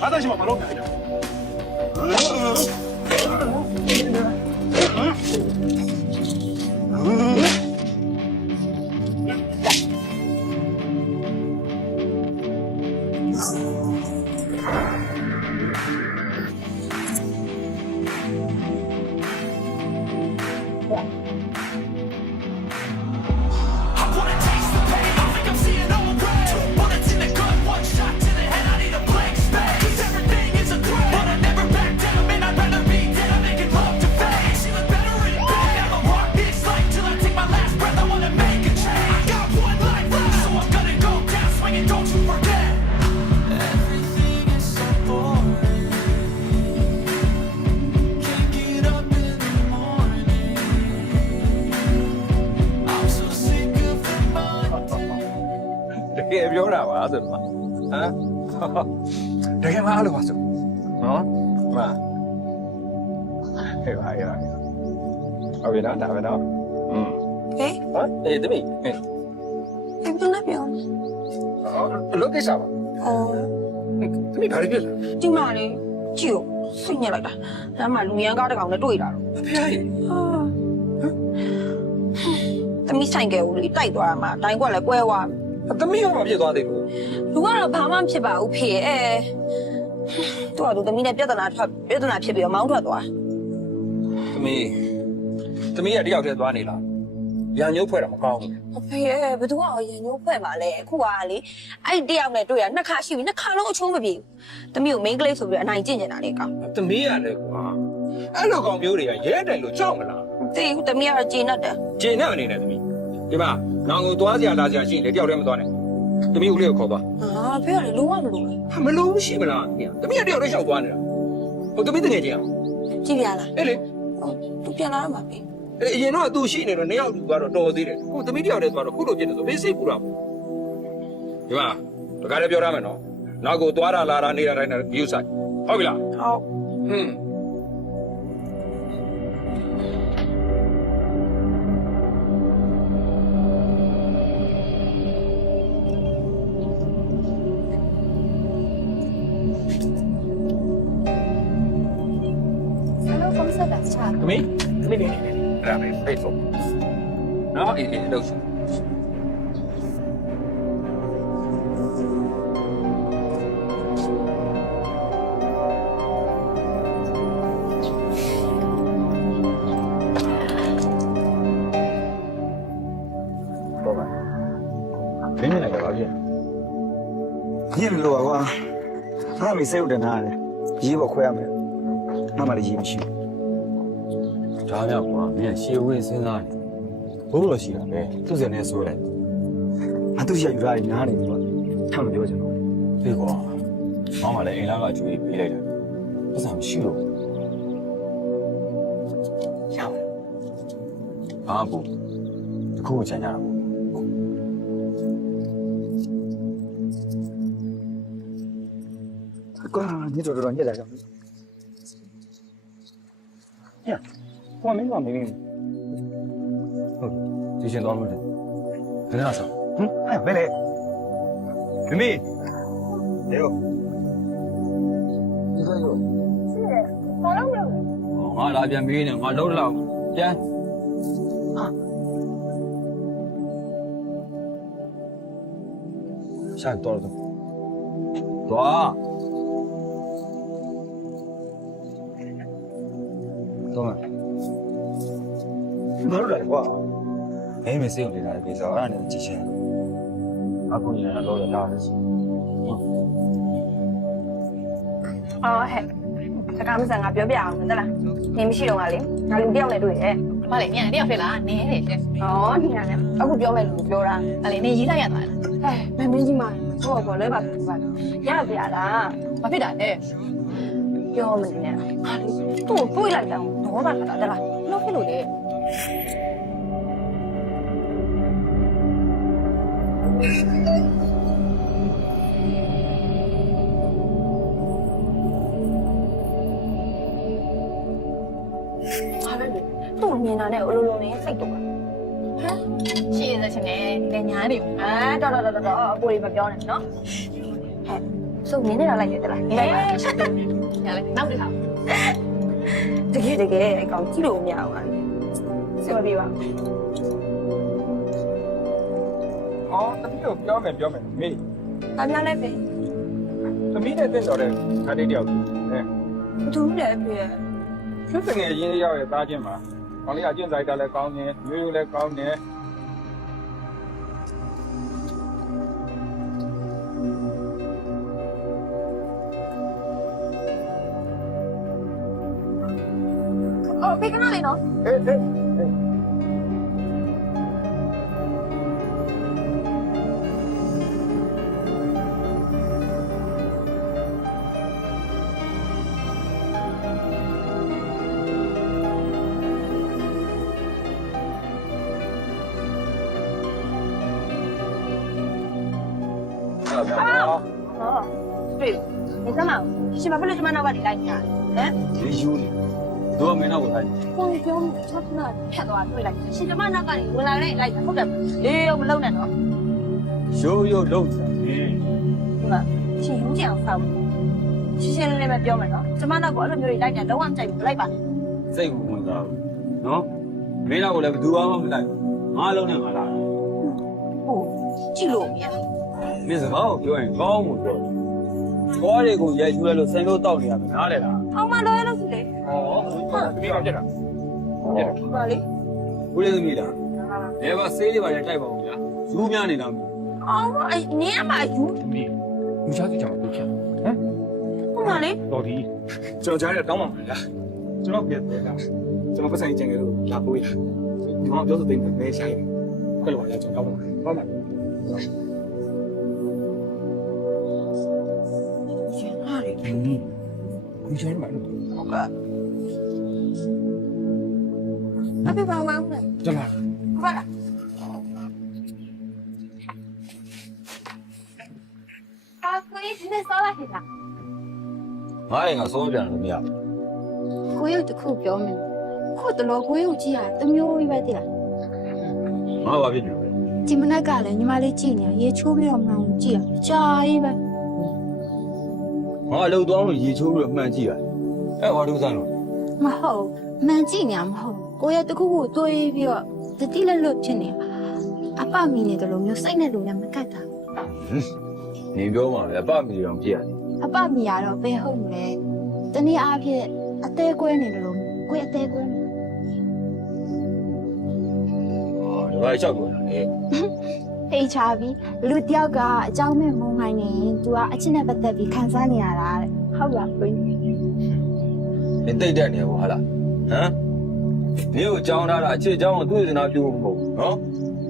ဘာသာရှိမှမလုပ်နိုင်ဘူး ဟဲ့ပါဟဲ့ပါဟုတ်ပြီနော်ဒါပဲနော်อืมဟေးဟမ်အေးတမီးဟဲ့အဲ့ဘယ်နဲ့ပြောအလုပ်ကိစ္စပါအော်တမီးဘာလို့ဖြစ်လဲဒီမှာလေကြည့်ကိုစိတ်ညစ်လိုက်တာလမ်းမှာလူရန်ကားတစ်ကောင်နဲ့တွေ့တာတော့အဖေကြီးဟာသမီးဆိုင်ကယ်ဦးလေးတိုက်သွားတာမှာတိုင်ကွက်လည်းကွဲသွားတမီးရောမဖြစ်သွားသေးဘူးလူကတော့ဘာမှမဖြစ်ပါဘူးဖေအဲသူကသူသမီးနဲ့ပြဿနာထွက်ပြဿနာဖြစ်ပြီးတော့မောင်းထွက်သွားတ မီးတမီးကတယောက်တည်းသွားနေလားရန်ညှိုးဖွဲ့တာမကောင်းဘူးအဖေအဲဘသူကရန်ညိုးဖွဲ့မှာလဲအခုကလေအဲ့တယောက်နဲ့တွေ့ရနှစ်ခါရှိပြီနှစ်ခါလုံးအချိုးမပြေဘူးသမီးကို main ကလေးဆိုပြီးတော့အနိုင်ကျင့်နေတာလေကောင်တမီးရလည်းကွာအဲ့လိုကောင်မျိုးတွေကရဲတိုင်လို့ကြောက်မလားသိဘူးသမီးကတော့ကျေနပ်တယ်ဂျင်းနဲ့အနေနဲ့တမီးဒီမှာနောင်ကိုသွားစရာလာစရာရှိရင်လည်းတယောက်တည်းမသွားနဲ့တမီးဦးလေးကိုခေါ်သွားဟာဖေကလေလုံးဝမလို့ဟာမလို့ရှိမလားခင်ဗျတမီးကတယောက်တည်းရှောက်သွားနေတာဟိုတမီးတငယ်ချင်းအောင်ကြည့်ပြလားအဲ့လေဟုတ် သူပြန်လာမှာဖေအဲ့အရင်တော့သူရှိနေတော့နှစ်ယောက်လူသွားတော့တော်သေးတယ်ဟိုတမီးတယောက်တည်းသွားတော့ခုလိုဖြစ်နေဆိုဘေးစိတ်ပူတာပေါ့ဒီမှာတခါတည်းပြောရမယ်နော်နောက်ကိုသွားတာလာတာနေတာတိုင်းနဲ့ view site ဟုတ်ပြီလားဟုတ်ဟွန်း အဲ့ဒါပဲ Facebook နော်အေးအေးလို့ရှိတော့ပါဘင်းနေလိုက်ပါဗျာညစ်လို့ပါကွာငါမေစေးဥတနာတယ်ရေးပေါ်ခွဲရမယ်ငါမှလည်းရေးမရှိ ဒါကြောင့်ကွာမင်းရှေးဝေးစဉ်းစားနေဘိုးလိုရှိတာပဲသူ့စင်နဲ့ဆိုလိုက်ဘူးငါသူရှိရယူရတယ်နားနေပြီကွာထပ်မပြောချင်တော့ပြီကွာမောင်ကလည်းအိမ်လာကကျွေးပေးလိုက်တာပတ်စံမရှိတော့ရပါဘာဘူးတခုချင်ကြတာပေါ့ကွာညစ်တော်တော်ညစ်လာကြပြီ ကွာမင်းကမင်းဟုတ်ဒီရှင်သွားလို့တယ်ဘယ်နဲ့ဆောဟမ်အဲ့ဘယ်လေမမေလေယောဒီကယောငါလာပြန်မေးနေငါ လုံးလောက်ပြန်ရှာတော့တော့သွားတော့ဘာလို့လဲကွာမင်းမစေးကိုနေတာပြေစားအဲ့ဒါနဲ့ကြည့်ချင်းအခုညတော့တော့တားတယ်အော်ဟဲ့စကားမစံငါပြောပြအောင်မလားနေမရှိတော့ကလေငါလူတယောက်နဲ့တွေ့တယ်ဘာလဲမြန်တယောက်ဖြစ်လားနဲတယ်ရှင့်ဩနေရတယ်အခုပြောမယ်လူပြောတာဒါလေနေရေးလိုက်ရသွားလားအဲမမင်းကြီးမဟုတ်ပါဘောလဲပါပါရပြလားဘာဖြစ်တာလဲပြောမနေနဲ့ဟာလေသူ့ကိုတွေးလိုက်တော့ဒေါသခါတာလားလို့ဖြစ်လို့လေ ဟာလေသူ့ကိုမြင်တာနဲ့အလိုလိုနဲ့စိတ်တော့ရှေ့ရတဲ့ချင်းနဲ့ဒီညာနေပြီအဲတော်တော်တော်တော်အကိုကြီးမပြောနဲ့နော်ဟဲ့စုံနေနေတာလိုက်ရတယ်လားနေလိုက်ပါညာလေနောက်တစ်ခါတကယ်တကယ်အကောင်ကြည့်လို့မရဘူးလားစမပြေပါ အော်တမီးကိုပြောမယ်ပြောမယ်မေးဒါများလည်းပဲသမီးနဲ့တက်တော်တဲ့ခါလေးတယောက်အဲဘသူလဲပြေသူစငယ်ရင်းရောက်ရဲ့သားချင်းမှာခေါင်းလေးအကျင့်ဆိုင်တာလည်းကောင်းတယ်မျိုးရိုးလည်းကောင်းတယ်အော်ဘေကနာလေးနော် အေးအေး ရှင်မဖလို့ကျမနောက်ကနေလိုက်နေတာဟမ်ဒီယူနေသူကမင်းတော့ကိုထိုင်ကိုပြောချက်နာဖြတ်သွားတွေ့လိုက်ရှင်ကျမနောက်ကနေဝင်လာလိုက်လိုက်ဟုတ်တယ်လေရောမလုံးနဲ့နော်ရိုးရိုးလုံးစားအေးဒီမှာရှင်ရုံးကြအောင်ဆောက်ရှင်းရှင်းလင်းလင်းပဲပြောမယ်နော်ကျမနောက်ကိုအဲ့လိုမျိုးတွေလိုက်တယ်လုံးဝမကြိုက်ဘူးလိုက်ပါနဲ့စိတ်ဝင်စားဘူးနော်မင်းတော့ကိုလည်းဘယ်သူမှမလိုက်ငါလုံးနဲ့ငါလာဟုတ်ကြည့်လို့မရမင်းစကားကိုပြောရင်ကောင်းမှုပြော တယ်သွားတွေကိုရိုက်ယူရလို့ဆင်လို့တောက်နေရမယ်နားလေလားအောင်မလို့ရလို့လေဟောသမီးကပြက်တာပါလေဘူးလေးသမီးလားဘယ်မှာဆေးလေးပါလဲတိုက်ပါဦးဗျာဇူးများနေတာမျိုးအောင်အဲ့နင်းအမယူသမီးလူချားစီကြောင်ပြက်ဟုတ်ပါလေတော်ပြီကျွန်တော်ကြားရတောင်းပါမယ်လားကျွန်တော်ပြက်တယ်လားကျွန်တော်ပတ်ဆိုင်ကျင်ကြလို့လာပိုးရဒီမှာပြောစတဲ့နေဆိုင်ခက်လို့ရကျွန်တော်တောင်းပါမယ်ဟုတ်ပါ ရှင်ဟာလေဘူးချားမှာလို့ဟုတ်ကဲ့အဖေဘာမှမဟုတ်ကျွန်တော်ဘူးဘာလဲအာကိုကြီးဒီနေ့စောလိုက်တာငါ့အိမ်ကစိုးပြန်လို့မရကိုရုပ်တစ်ခုပြောမယ်ခုတလောကိုရုပ်ကြည့်ရတမျိုးကြီးပဲတည်လားငါဘာဖြစ်နေလဲဒီမနက်ကလည်းညီမလေးကြည့်နေရေချိုးပြီးတော့မှောင်ကြည့်ရကြာကြီးပဲ ငါအလုပ်သွားလို့ရေချိုးပြီးတော့မှန်ကြည့်ရတယ်အဲ့ဟောဒုစမ်းလို့မဟုတ်မှန်ကြည့်နေမှာမဟုတ်ကိုရတခုခုတွေးပြီးတော့တတိလက်လွတ်ဖြစ်နေအပမီနေတယ်လို့မျိုးစိတ်နဲ့လို့လည်းမကတ်တာနေပြောပါလေအပမီအောင်ပြည့်ရတယ်အပမီရတော့ဘယ်ဟုတ်မလဲတနည်းအားဖြင့်အသေးကွဲနေတယ်လို့ကိုရအသေးကွဲနေဟောဒီဘာလျှောက်ကုန်တာလေ တေချာပြီးလူတယောက်ကအเจ้าမဲ့မုံနိုင်နေရင် तू ကအချစ်နဲ့ပတ်သက်ပြီးခံစားနေရတာတဲ့ဟုတ်လားကိုကြီး မင်းတိတ်တက်နေဘောဟာလားဟမ်မင်းကိုကြောင်းထားတာအချစ်ကြောင်းကိုသူ့စနာပြို့မဟုတ်ဘူးနော်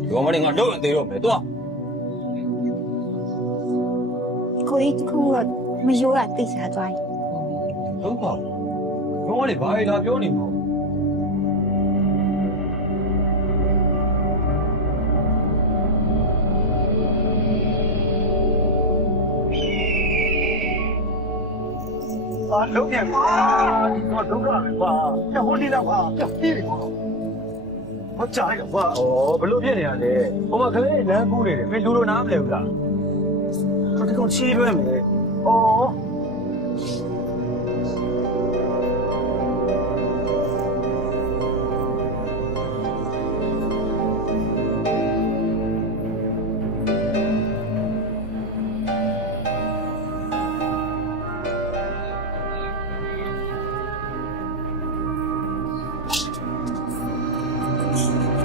ဒီကောင်မလေးငါတော့အသေးတော့မယ်တော့ ကိုကြီးတခုတော့မရိုးတာသိချာသွားရင် ဟုတ်ပါဘူးကောင်မလေးဘာလဲလာပြောနေမှာ အာလုံးပြန်ပါဒီတော့ဒုက္ခပဲကွာဟိုဒီတော့ကွာပြပြေးတယ်ကွာဟောကြားရကွာဩဘလို့ဖြစ်နေရလဲဟိုမှာကလေးလမ်းကူးနေတယ်မင်းလူလိုနားမလဲဘူးလားဒီကောင်ချီးလွဲမယ်ဩ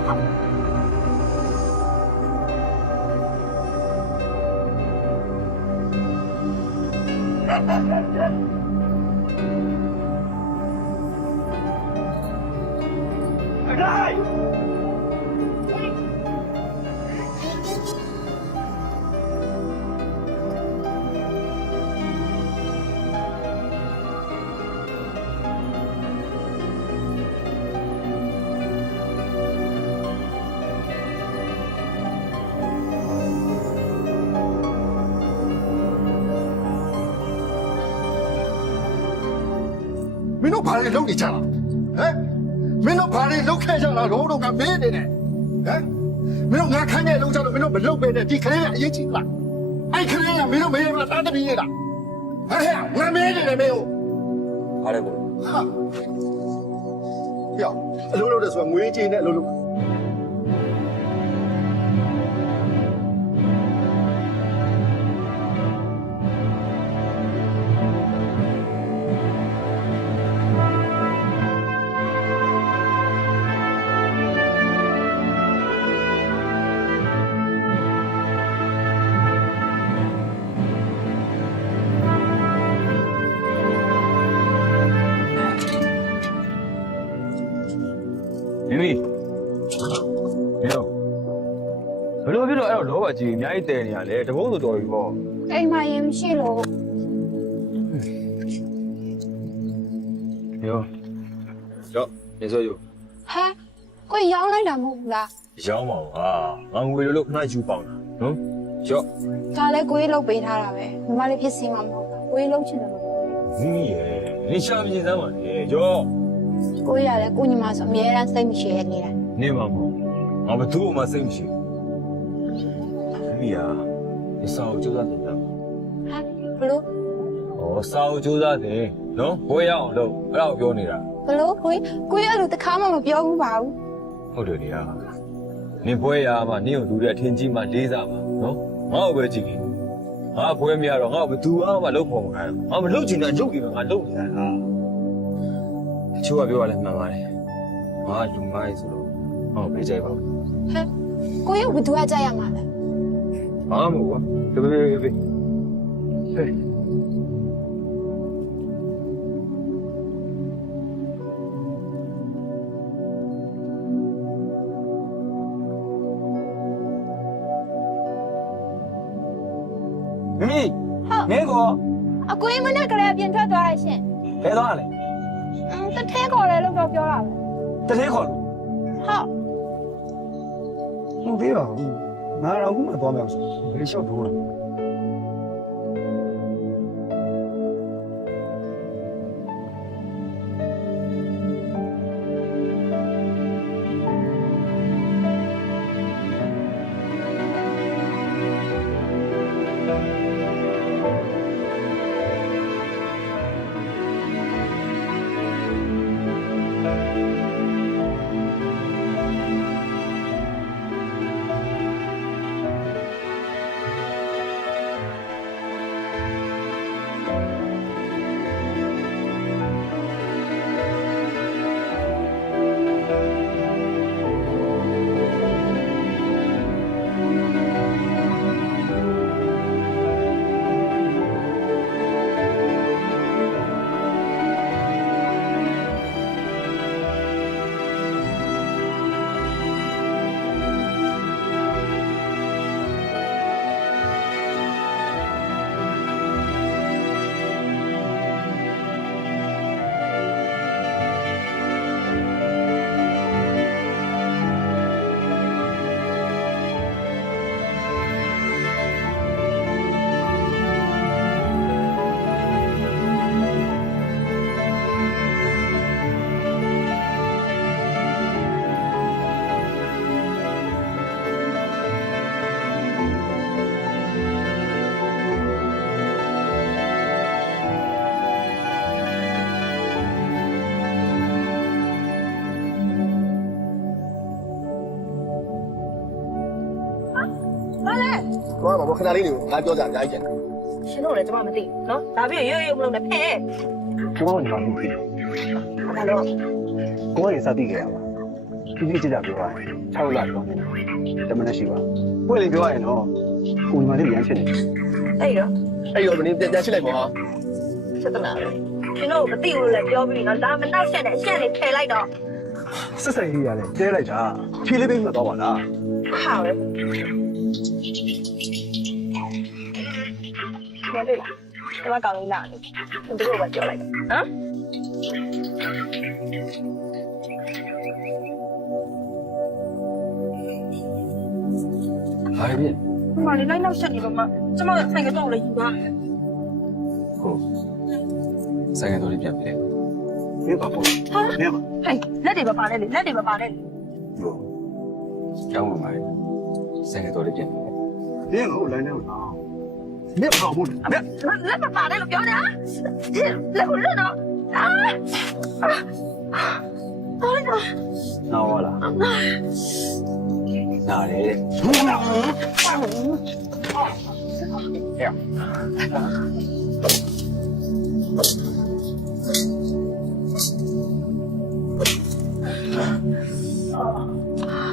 မ တို့ဘာတွေလုပ်နေကြလားဟမ်မင်းတို့ဘာတွေလုပ်ခဲ့ကြလားလုံးတော့ကမင်းနေတယ်ဟမ်မင်းတို့ငါခိုင်းတဲ့လုပ်ကြတော့မင်းတို့မလုပ်ပဲနဲ့ဒီခလေးကအရေးကြီးလားအဲ့ခလေးကမင်းတို့မေးမှာတားတပီးရတာဟာဟဲ့ငါမင်းနေတယ်မင်းကိုအားလည်းကိုဟာယောအလုပ်လုပ်တယ်ဆိုတာငွေကြေးနဲ့အလုပ်လုပ် ကြီးအများကြီးတဲနေရလဲတဘုံဆိုတော်ပြီပေါ့အိမ်မှာရင်မရှိလို့ရောရောနေစောယူဟဲကိုရောင်းလိုက်တာမဟုတ်ဘူးလားရောင်းပါဦးဟာငါငွေလို့လို့ခဏယူပေါင်းတာနော်ရောဒါလည်းကိုကြီးလုတ်ပေးထားတာပဲညီမလေးဖြစ်စီမှာမဟုတ်ဘူးကိုကြီးလုတ်ချင်တယ်လို့မိမိရဲ့နေရှာမြင်စမ်းပါလေရောကိုကြီးကလည်းကိုညီမဆိုအများအားစိတ်မရှိရနေတာနေမှာမဟုတ်ငါဘသူ့မှစိတ်မရှိဘူး မိမိဟာဒီစာအုပ်ကျိုးစားတယ်လားဟမ်ဘလို့ဟောစာအုပ်ကျိုးစားတယ်နော်ဘွေရအောင်လို့အဲ့ဒါကိုပြောနေတာဘလို့ကိုကြီးကိုကြီးအဲ့လိုတစ်ခါမှမပြောဘူးပါဘူးဟုတ်တယ်လေဟာနင်ဘွဲရမှာနင်ကိုလူတဲ့အထင်ကြီးမှလေးစားပါနော်ငါ့ကိုပဲကြည့်ကြည့်ငါဘွဲမရတော့ငါ့ကိုဘသူမှလုံးဖို့မခိုင်းဘူးငါမလုပ်ချင်တာရုပ်ကြီးပဲငါလုပ်နေတာဟာအချို့ကပြောရလဲမှန်ပါတယ်ငါလူမိုင်းဆိုတော့ဟောပေးကြပါဦးဟမ်ကိုကြီးကဘယ်သူကကြရမှာလဲ ဘာမှမဟုတ်ဘူးဘေးဘေးဘေးဟေးမိမိမင်းကောအကိုကြီးမနဲ့ကလေးအပြင်ထွက်သွားရရှင် ဘယ်သွားလဲအင်းတထဲခေါ်တယ်လို့တော့ပြောတာပဲတတိခေါ်လို့ဟုတ် မပြေပါဘူး ငါတော့အခုမှသွားမယ်ဆိုဘယ်လျှော က်တော့လဲသွားပါဘောခဏလေးနေငါပြောကြအများကြီးကျန်တယ်ရှင်တို့လည်းကျမမသိဘူးနော်ဒါပြီးရွရွရွမလို့နဲ့ဖဲ့ကျွန်တော်ညီမမသိဘူးဘာလို့ကိုယ်ရစသိခဲ့ရပါသူကြီးကြကြပြောရတယ်6လပြောနေတယ်တမနဲ့ရှိပါကိုယ်လည်းပြောရရင်တော့ကိုညီမလေးရမ်းဖြစ်နေတယ်အဲ့တော့အဲ့တော့မင်းပြန်ပြန်ရှင်းလိုက်ပါဟာဆက်တနာပဲရှင်တို့မသိဘူးလို့လည်းပြောပြီးနော်ဒါမနှောက်ရှက်နဲ့ရှက်နေထည့်လိုက်တော့ဆက်ဆက်ရေးရတယ်တဲလိုက်တာဖြေးလေးပေးမှတော့ပါလားဟာပဲ ပြန်လေလားကျမကောင်းလေးလာတယ်သူတို့ကပြောလိုက်တော့ဟမ်ဘာဖြစ်။မလေးလိုက်နောက်ဆက်နေတော့မှကျမကဆိုင်ကတော့လည်းယူသွားတယ်ဟုတ်ဆိုင်ကတော့ပြန်ပြီမင်းပါပေါ့။ဟာမင်းပါဟဲ့လက်တွေမပါနဲ့လေလက်တွေမပါနဲ့လေဟုတ်ကြောင်းပါပါဆိုင်ကတော့ပြန်ပြီမင်းကိုလိုင်းနေမှာ မင်းပါဘူးအမေလက်မပါတယ်လို့ပြောနေတာလက်ကိုလက်တော့အာနာဝလာနာလေ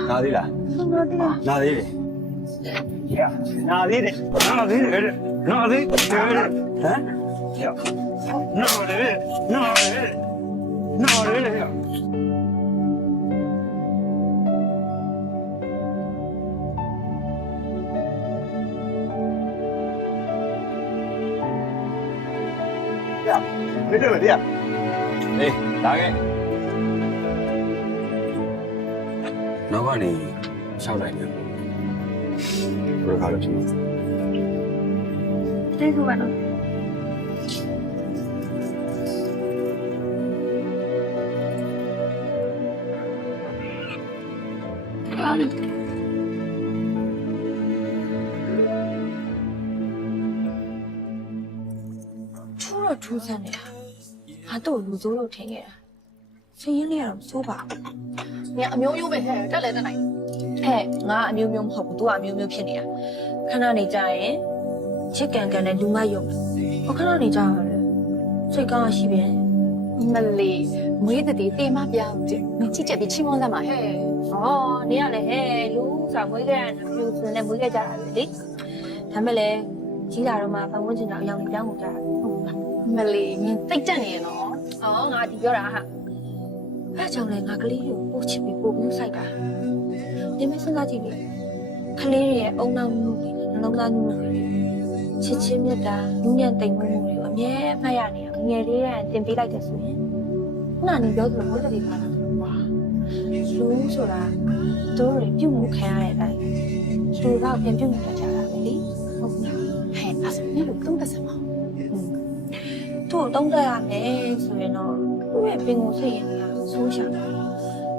နာသေးလားနာသေးတယ်နာသေးတယ်နာသေးတယ် နော်လေဟမ်နော်လေနော်လေနော်လေမင်းတို့တရားအေးဒါကဲနောက်ကနေရှောက်လိုက်ပြန်ဘယ်ခါလဲဖြစ်နေ ချင်းကျေးဇူးပါတော့ထူးတော့ထူးဆန်းနေတာငါတို့လူစိုးလို့ထင်ခဲ့တာစရင်လေးကတော့မစိုးပါဘူး။ညအမျိုးမျိုးပဲဟဲ့တက်လဲတက်နိုင်ဟဲ့ငါအမျိုးမျိုးမဟုတ်ဘူးသူကအမျိုးမျိုးဖြစ်နေတာခဏနေကြရင် ချစ်ကန်ကန်နဲ့လူမယုံဟောခဏနေကြရတယ်စိတ်ကောင်းရှိပြန်။မလေးမွေးတည်တေးမပြအောင်ကြည့်။မကြည့်ချက်ပြီးချီးမွမ်းစမ်းပါဟဲ့ဟောနေရလေဟဲ့လူစာမွေးခဲ့တဲ့လူစနဲ့မွေးခဲ့ကြတာပဲလေဒါမဲ့လေကြီးလာတော့မှပတ်ဝန်းကျင်တော့အယောင်ပြောင်းကုန်ကြတာဟုတ်လား။မလေးနင်တိတ်တက်နေရနော်အော်ငါဒီပြောတာဟာအဲကြောင့်လေငါကလေးကိုပို့ချစ်ပြီးပို့ပြီးဆိုင်တာဒီမစဉ်းစားကြည့်လေကလေးတွေရဲ့အုံနောက်မှုတွေနှလုံးသားမှုတွေ ချစ်ချင်းမြတ်တာလူညံ့တိမ်မှုတွေကိုအမြဲမှတ်ရနေတာငယ်လေးကတင်ပေးလိုက်တယ်ဆိုရင်ခုနကနေပြောသလိုဘုရားတွေပါလားဝါလူဆိုတာတို့တွေပြုတ်မှုခံရတဲ့အတိုင်းသူကပြန်ပြုတ်မှုတတ်ကြတာပဲလေဟုတ်လား။ဟဲ့အဲ့ဒါနင်တို့သုံးသက်စမ်းပါသူ့ကိုတုံးတက်ရမယ်ဆိုရင်တော့သူ့ရဲ့ပင်ကိုစိတ်ရင်ကဆိုးရှာတယ်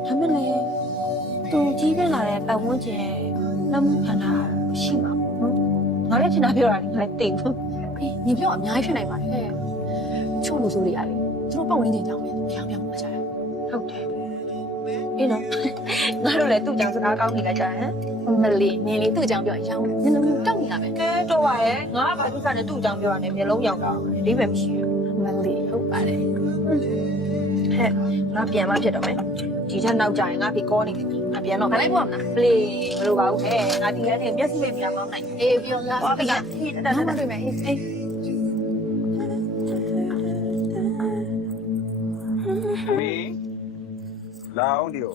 ဒါမဲ့လည်းသူကြီးပြင်းလာတဲ့ပတ်ဝန်းကျင်လက်မှုခံတာရှိမှာပေါ့နော် ငါလည်းချင်တာပြောတာလေငါလည်းတိတ်ဘူး။အေးနင်ပြောအများကြီးဖြစ်နိုင်ပါတယ်ဟဲ့။ချို့လူဆိုတွေရတယ်။သူတို့ပတ်ဝန်းကျင်ကြောင့်ပဲဖြောင်းဖြောင်းလာကြတယ်ဟုတ်တယ်အေးနော်ငါတို့လည်းသူ့ကြောင့်စကားကောင်းနေလိုက်ကြဟမ်။မလေးနင်လေးသူ့အကြောင်းပြောရင်ရောင်းနင်တို့တောက်နေတာပဲကဲတော့ပါရဲ့ငါကဘာသူစားနဲ့သူ့ကြောင့်ပြောတာနဲ့မျက်လုံးရောက်တာအဓိပ္ပာယ်မရှိဘူး။မလေးဟုတ်ပါတယ်ဟဲ့ငါပြန်မဖြစ်တော့မယ်ဒီထက်နောက်ကျရင်ငါပြီးကောနေတယ် ငါပြန်တော့။မလိုက်ဘူးမလားပလေမလိုပါဘူးဟဲ့ငါဒီရက်ချင်းမျက်စိမိတ်ပြမောင်းနိုင်။အေးပြောလားဟောပြရဟေးတ။တနောက်တမှတွေ့မယ်ဟေးအေးမေလာအောင်ဒီကို